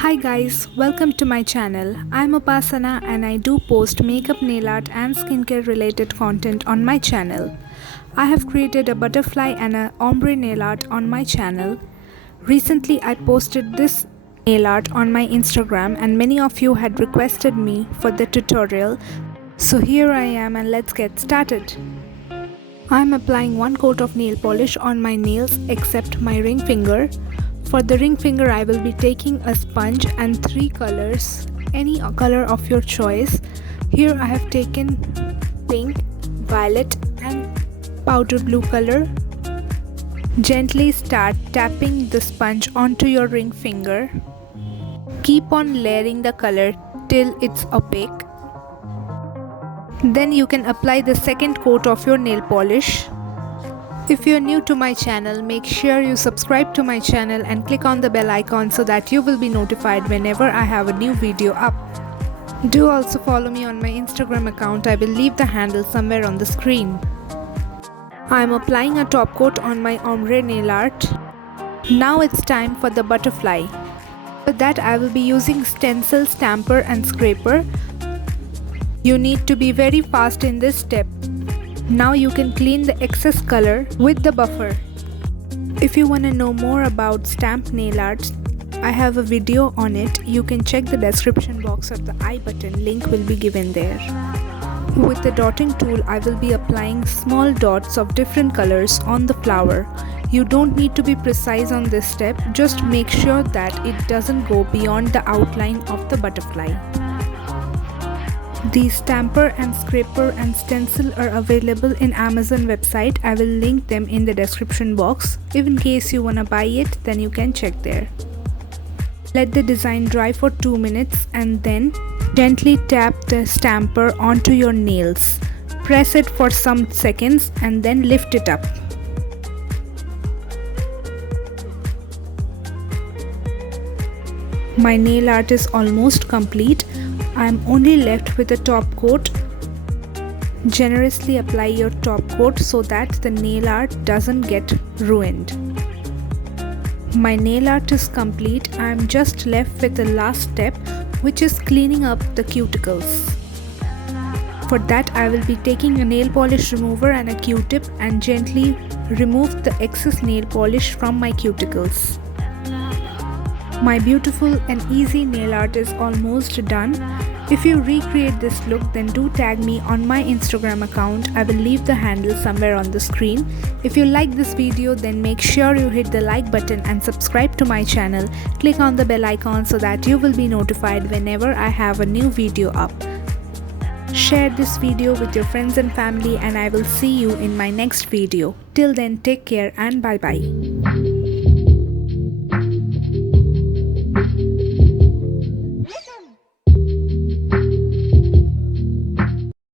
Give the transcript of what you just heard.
Hi guys, welcome to my channel. I'm Upasana and I do post makeup, nail art and skincare related content on my channel. I have created a butterfly and a ombre nail art on my channel. Recently I posted this nail art on my Instagram and many of you had requested me for the tutorial. So here I am and let's get started. I'm applying one coat of nail polish on my nails except my ring finger. For the ring finger I will be taking a sponge and 3 colors, any color of your choice. Here I have taken pink, violet and powder blue color. Gently start tapping the sponge onto your ring finger. Keep on layering the color till it's opaque. Then you can apply the second coat of your nail polish. If you're new to my channel, make sure you subscribe to my channel and click on the bell icon so that you will be notified whenever I have a new video up. Do also follow me on my Instagram account. I will leave the handle somewhere on the screen. I am applying a top coat on my ombre nail art. Now it's time for the butterfly. For that I will be using stencil, stamper and scraper. You need to be very fast in this step. Now you can clean the excess color with the buffer. If you want to know more about stamped nail art, I have a video on it. You can check the description box of the I button, link will be given there. With the dotting tool, I will be applying small dots of different colors on the flower. You don't need to be precise on this step, just make sure that it doesn't go beyond the outline of the butterfly. These stamper and scraper and stencil are available in Amazon website. I will link them in the description box. If in case you wanna buy it, then you can check there. Let the design dry for 2 minutes and then gently tap the stamper onto your nails. Press it for some seconds and then lift it up. My nail art is almost complete. I am only left with a top coat. Generously apply your top coat so that the nail art doesn't get ruined. My nail art is complete. I am just left with the last step, which is cleaning up the cuticles. For that I will be taking a nail polish remover and a Q-tip and gently remove the excess nail polish from my cuticles. My beautiful and easy nail art is almost done. If you recreate this look, then do tag me on my Instagram account. I will leave the handle somewhere on the screen. If you like this video, then make sure you hit the like button and subscribe to my channel. Click on the bell icon so that you will be notified whenever I have a new video up. Share this video with your friends and family and I will see you in my next video. Till then, take care and bye bye.